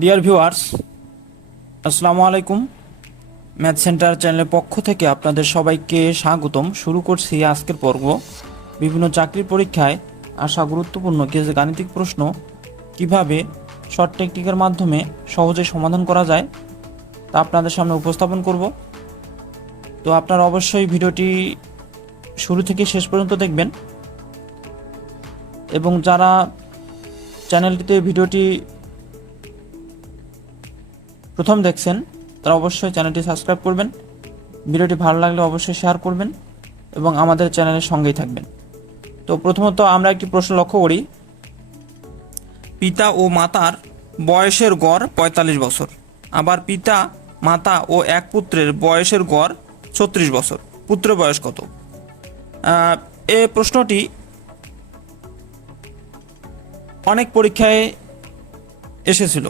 Dear viewers, আসসালামু আলাইকুম। Math centre চ্যানেলের পক্ষ থেকে আপনাদের সবাইকে স্বাগতম। শুরু করছি আজকের পর্ব। বিভিন্ন চাকরির পরীক্ষায় আসা গুরুত্বপূর্ণ কিছু গাণিতিক প্রশ্ন কিভাবে শর্ট টেকনিকের মাধ্যমে সহজে সমাধান করা যায় তা আপনাদের সামনে উপস্থাপন করব। তো আপনারা অবশ্যই ভিডিওটি শুরু থেকে শেষ পর্যন্ত দেখবেন, এবং যারা চ্যানেলটিতে ভিডিওটি প্রথম দেখছেন তারা অবশ্যই চ্যানেলটি সাবস্ক্রাইব করবেন। ভিডিওটি ভালো লাগলে অবশ্যই শেয়ার করবেন এবং আমাদের চ্যানেলের সঙ্গেই থাকবেন। তো প্রথমত আমরা একটি প্রশ্ন লক্ষ্য করি। পিতা ও মাতার বয়সের গড় ৪৫ বছর, আবার পিতা মাতা ও এক পুত্রের বয়সের গড় ৩৬ বছর। পুত্রের বয়স কত? এই প্রশ্নটি অনেক পরীক্ষায় এসেছিল।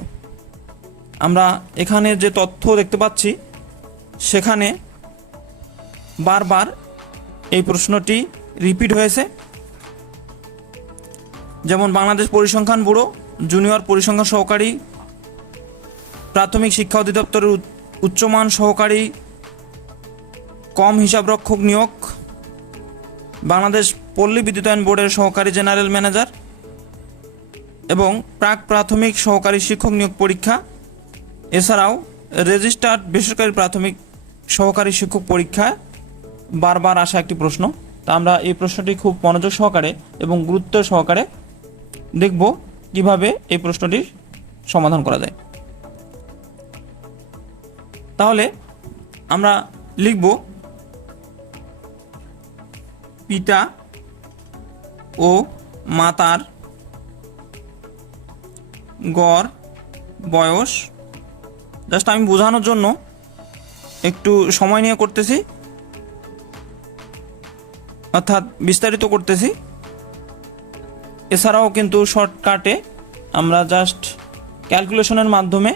আমরা এখানে যে তথ্য দেখতে পাচ্ছি সেখানে বারবার এই প্রশ্নটি রিপিট হয়েছে। যেমন বাংলাদেশ পরিসংখ্যান ব্যুরো, জুনিয়র পরিসংখ্যান সহকারী, প্রাথমিক শিক্ষা অধিদপ্তরের উচ্চমান সহকারী কম হিসাবরক্ষক নিয়োগ, বাংলাদেশ পল্লী বিদ্যুতায়ন বোর্ডের সহকারী জেনারেল ম্যানেজার এবং প্রাক প্রাথমিক সহকারী শিক্ষক নিয়োগ পরীক্ষা, এছাড়াও রেজিস্টার্ড বেসরকারি প্রাথমিক সহকারী শিক্ষক পরীক্ষা বারবার আসা একটি প্রশ্ন। তা আমরা এই প্রশ্নটি খুব মনোযোগ সহকারে এবং গুরুত্ব সহকারে দেখব কিভাবে এই প্রশ্নটির সমাধান করা যায়। তাহলে আমরা লিখব পিতা ও মাতার গড় বয়স। জাস্ট আমি বোঝানোর জন্য একটু সময় নিয়ে করতেছি, অর্থাৎ বিস্তারিত করতেছি। এছাড়াও কিন্তু শর্টকাটে আমরা জাস্ট ক্যালকুলেশনের মাধ্যমে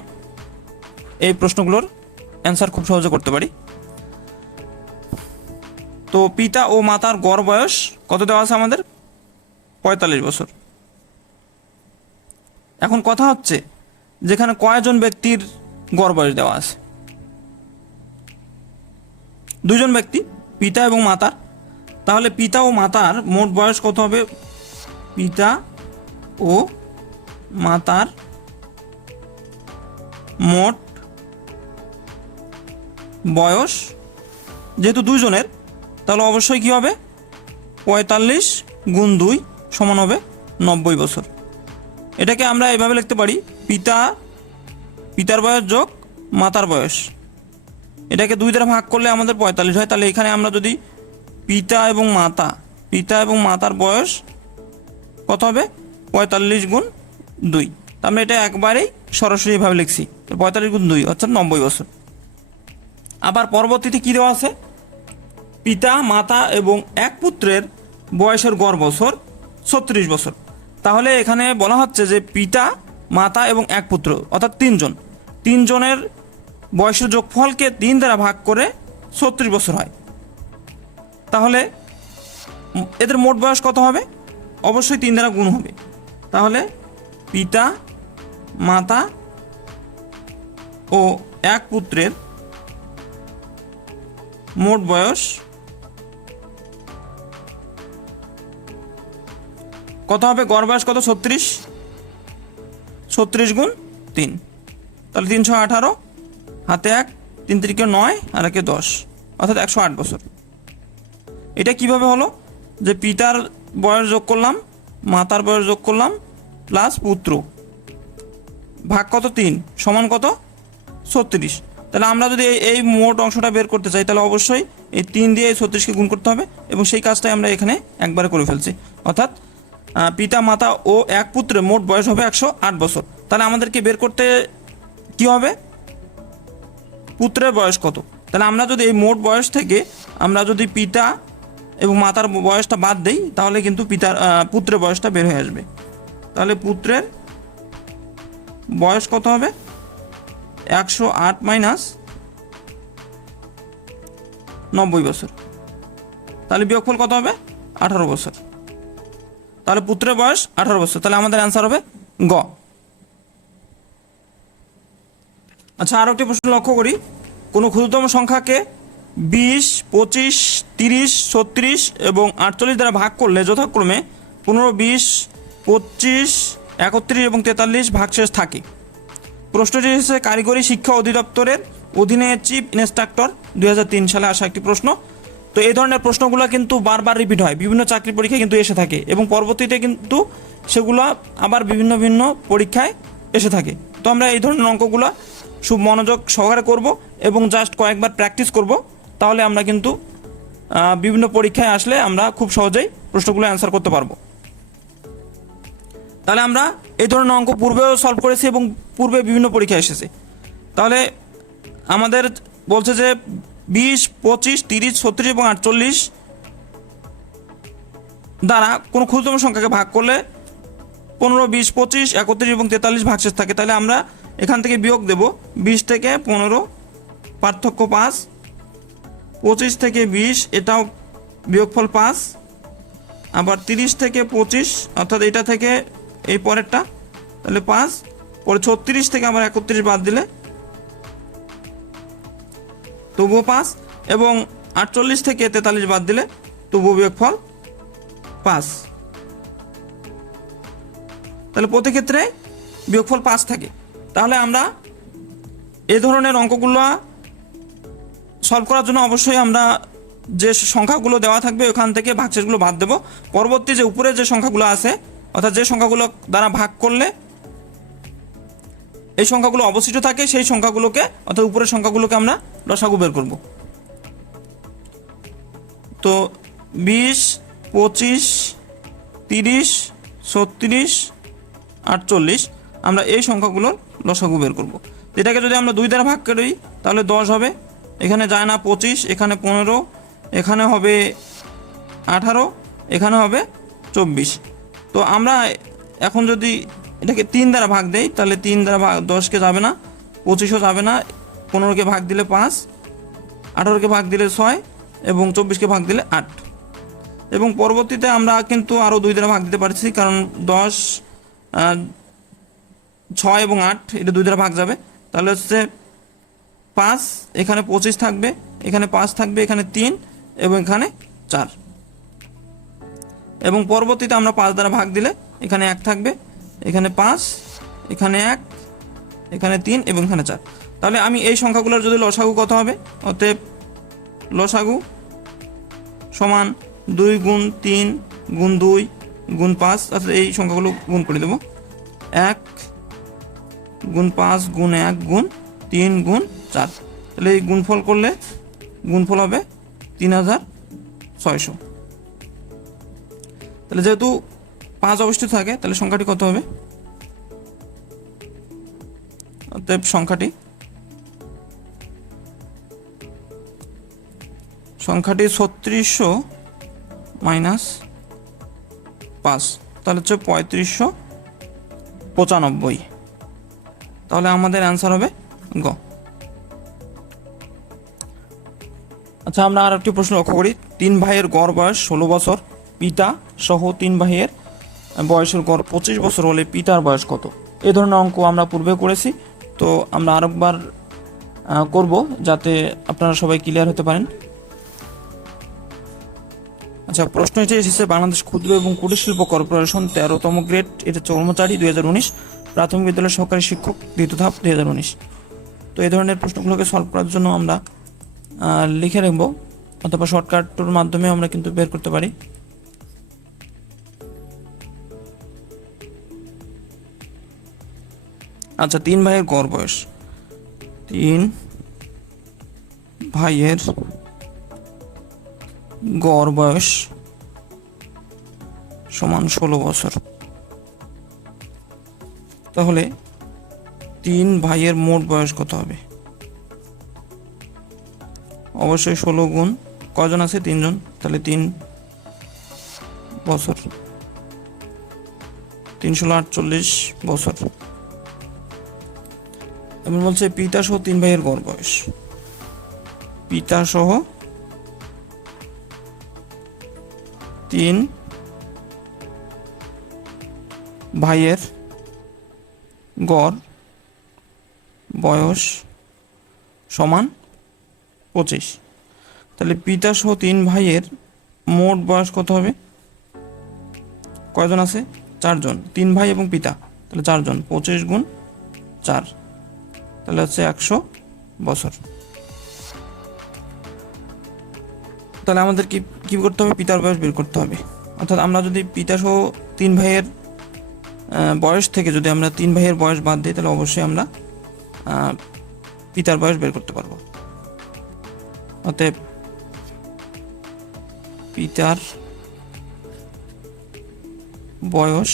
এই প্রশ্নগুলোর অ্যান্সার খুব সহজে করতে পারি। তো পিতা ও মাতার গড় বয়স কত দেওয়া আছে আমাদের? ৪৫ বছর। এখন কথা হচ্ছে যেখানে কয়জন ব্যক্তির গড় বয়স দেওয়া আছে? দুজন ব্যক্তি, পিতা এবং মাতার। তাহলে পিতা ও মাতার মোট বয়স কত হবে? পিতা ও মাতার মোট বয়স যেহেতু দুজনের, তাহলে অবশ্যই কী হবে? ৪৫ গুণ ২ সমান হবে ৯০ বছর। এটাকে আমরা এভাবে লিখতে পারি, পিতার বয়স যোগ মাতার বয়স। এটাকে ২ দ্বারা ভাগ করলে আমাদের ৪৫ হয়। তাহলে এখানে আমরা যদি পিতা এবং মাতার বয়স কত হবে? ৪৫ গুণ ২। আমরা এটা একবারেই সরাসরি এভাবে লিখছি, ৪৫ গুণ ২ অর্থাৎ ৯০ বছর। আবার পরবর্তীতে কী দেওয়া আছে? পিতা মাতা এবং এক পুত্রের বয়সের গড় বছর ৩৬ বছর। তাহলে এখানে বলা হচ্ছে যে পিতা মাতা এবং এক পুত্র অর্থাৎ তিনজনের বয়সের যোগফলকে ৩ দ্বারা ভাগ করে ৩৬ বছর হয়। তাহলে এদের মোট বয়স কত হবে? অবশ্যই ৩ দ্বারা গুণ হবে। তাহলে পিতা মাতা ও এক পুত্রের মোট বয়স কত হবে? গড় বয়স কত? ৩৬ গুণ ৩, তাহলে ৩১৮, হাতে ১, ৩ × ৯ আর ১ × ১০, অর্থাৎ ১০৮ বছর। এটা কিভাবে হলো? যে পিতার বয়স যোগ করলাম, মাতার বয়স যোগ করলাম, প্লাস পুত্র, ভাগ কত? ৩, সমান কত? ৩৬। তাহলে আমরা যদি এই মোট অংশটা বের করতে চাই তাহলে অবশ্যই এই ৩ দিয়ে এই ৩৬কে গুণ করতে হবে, এবং সেই কাজটাই আমরা এখানে একবারে করে ফেলছি। অর্থাৎ পিতা মাতা ও এক পুত্রের মোট বয়স হবে ১০৮ বছর। তাহলে আমাদেরকে বের করতে কি হবে? পুত্রের বয়স কত? তাহলে আমরা যদি এই মোট বয়স থেকে আমরা যদি পিতা এবং মাতার বয়সটা বাদ দেই তাহলে কিন্তু পুত্রের বয়সটা বের হয়ে আসবে। তাহলে পুত্রের বয়স কত হবে? ১০৮ মাইনাস ৯০ বছর। তাহলে বিয়োগফল কত হবে? ১৮ বছর। তাহলে পুত্রের বয়স 18 বছর। তাহলে আমাদের অ্যান্সার হবে গ। আচ্ছা, আরও একটি প্রশ্ন লক্ষ্য করি। কোনো ক্ষুদ্রতম সংখ্যাকে 20, 25, 30, 36 এবং 48 দ্বারা ভাগ করলে যথাক্রমে 15, 20, 25, 31 এবং 43 ভাগশেষ থাকে। প্রশ্নটি হচ্ছে কারিগরি শিক্ষা অধিদপ্তরের অধীনে চিফ ইন্সট্রাক্টর 2003 সালে আসা একটি প্রশ্ন। তো এই ধরনের প্রশ্নগুলো কিন্তু বারবার রিপিট হয়, বিভিন্ন চাকরি পরীক্ষায় কিন্তু এসে থাকে এবং পরবর্তীতে কিন্তু সেগুলো আবার বিভিন্ন ভিন্ন পরীক্ষায় এসে থাকে। তো আমরা এই ধরনের অঙ্কগুলো খুব মনোযোগ সহকারে করব এবং জাস্ট কয়েকবার প্র্যাকটিস করব, তাহলে আমরা কিন্তু বিভিন্ন পরীক্ষায় আসলে আমরা খুব সহজেই প্রশ্নগুলো অ্যান্সার করতে পারবো। তাহলে আমরা এই ধরনের অঙ্ক পূর্বেও সলভ করেছি এবং পূর্বে বিভিন্ন পরীক্ষায় এসেছে। তাহলে আমাদের বলছে যে 20, 25, 30, 36 এবং 48 দ্বারা কোনো ক্ষুদ্রতম সংখ্যাকে ভাগ করলে 15, 20, 25, 31 এবং 43 ভাগশেষ থাকে। তাহলে আমরা এখান থেকে বিয়োগ দেব। 20 থেকে 15 পার্থক্য 5, 25 থেকে 20 এটাও বিয়োগফল 5, আবার 30 থেকে 25 অর্থাৎ এটা থেকে এই পরেরটা তাহলে 5, পরে 36 থেকে আবার 31 বাদ দিলে তবুও 5 এবং 48 থেকে 43 বাদ দিলে তবুও বিয়োগফল 5। তাহলে প্রতি ক্ষেত্রে বিয়োগফল 5 থাকে। তাহলে আমরা এই ধরনের অঙ্কগুলো সলভ করার জন্য অবশ্যই আমরা যে সংখ্যাগুলো দেওয়া থাকবে ওখান থেকে ভাগশেষগুলো বাদ দেব। পরবর্তী যে উপরে যে সংখ্যাগুলো আছে অর্থাৎ যে সংখ্যাগুলো দ্বারা ভাগ করলে এই সংখ্যাগুলো অবশিষ্ট থাকে সেই সংখ্যাগুলোকে অর্থাৎ উপরের সংখ্যাগুলোকে আমরা লসাগু বের করব। তো 20, 25, 30, 36, 48 আমরা এই সংখ্যাগুলোর লসাগু বের করব। এটাকে যদি আমরা 2 দ্বারা ভাগ করি তাহলে 10 হবে, এখানে যায় না 25, এখানে 15, এখানে হবে 18, এখানে হবে 24। তো আমরা এখন যদি এটাকে 3 দ্বারা ভাগ দেই তাহলে 3 দ্বারা ভাগ 10কে যাবে না, 25ও যাবে না, 15কে ভাগ দিলে 5, 18কে ভাগ দিলে 6 এবং 24কে ভাগ দিলে 8। এবং পরবর্তীতে আমরা কিন্তু আরও 2 দ্বারা ভাগ দিতে পারছি, কারণ 10, 6 এবং 8 এটা 2 দ্বারা ভাগ যাবে। তাহলে হচ্ছে 5, এখানে 25 থাকবে, এখানে 5 থাকবে, এখানে 3 এবং এখানে 4। এবং পরবর্তীতে আমরা 5 দ্বারা ভাগ দিলে এখানে 1 থাকবে, এখানে 5, এখানে 1, এখানে 3 এবং এখানে 4। তাহলে আমি এই সংখ্যাগুলোর যদি লসাগু কত হবে, অতএব লসাগু সমান 2 গুণ 3 গুণ 2 গুণ 5, অর্থাৎ এই সংখ্যাগুলো গুণ করে দেব। 1 গুণ 5 গুণ 1 গুণ 3 গুণ 4। তাহলে এই গুণফল করলে গুণফল হবে 3600। তাহলে যেহেতু 5 অবশিষ্ট থাকে তাহলে সংখ্যাটি কত হবে, অতএব সংখ্যাটি 3600 মাইনাস 5, তাহলে হচ্ছে 3595। তাহলে আমাদের অ্যান্সার হবে গ। আচ্ছা, আমরা আর একটি প্রশ্ন লক্ষ্য করি। 3 ভাইয়ের গড় বয়স 16 বছর, পিতা সহ 3 ভাইয়ের বয়সের গড় 25 বছর হলে পিতার বয়স কত? এই ধরনের অঙ্ক আমরা পূর্বে করেছি, তো আমরা আরেকবার করব যাতে আপনারা সবাই ক্লিয়ার হতে পারেন। আচ্ছা, প্রশ্ন এসেছে বাংলাদেশ ক্ষুদ্র এবং কুটির শিল্প কর্পোরেশন 13তম গ্রেড, এটা কর্মচারী 2019, প্রাথমিক বিদ্যালয়ের সহকারী শিক্ষক 2য় ধাপ 2019। তো এই ধরনের প্রশ্নগুলোকে সলভ করার জন্য আমরা লিখে রাখব অথবা শর্টকাটের মাধ্যমে আমরা কিন্তু বের করতে পারি। আচ্ছা, 3 ভাইয়ের গড় বয়স, 3 ভাইয়ের গড় বয়স সমান 16 বছর। তাহলে 3 ভাইয়ের মোট বয়স কত হবে? অবশ্যই 16 গুণ, কজন আছে? 3 জন, তাহলে 3 বছর, 3 16 48 বছর। এমন বলছে পিতা সহ 3 ভাইয়ের গড় বয়স, পিতা সহ 3 ভাইয়ের গড় বয়স সমান 25। তাহলে পিতা সহ 3 ভাইয়ের মোট বয়স কত হবে? কয়জন আছে? 4 জন। 3 ভাই এবং পিতা, তাহলে 4 জন। 25 গুণ 4, তাহলে হচ্ছে 100 বছর। তাহলে আমাদের কি করতে হবে? পিতার বয়স বের করতে হবে। অর্থাৎ আমরা যদি পিতা সহ 3 ভাইয়ের বয়স থেকে যদি আমরা 3 ভাইয়ের বয়স বাদ দিই, তাহলে অবশ্যই আমরা পিতার বয়স বের করতে পারবো। অতএব পিতার বয়স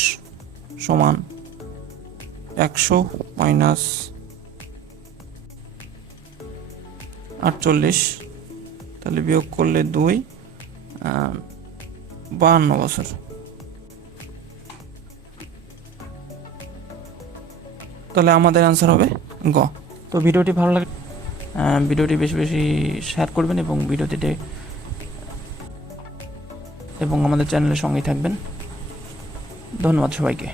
সমান 100 মাইনাস 48, তাহলে বিয়োগ করলে 2, 52 বছর। তাহলে আমাদের অ্যান্সার হবে গ। তো ভিডিওটি ভালো লাগে, ভিডিওটি বেশি বেশি শেয়ার করবেন এবং আমাদের চ্যানেলের সঙ্গেই থাকবেন। ধন্যবাদ সবাইকে।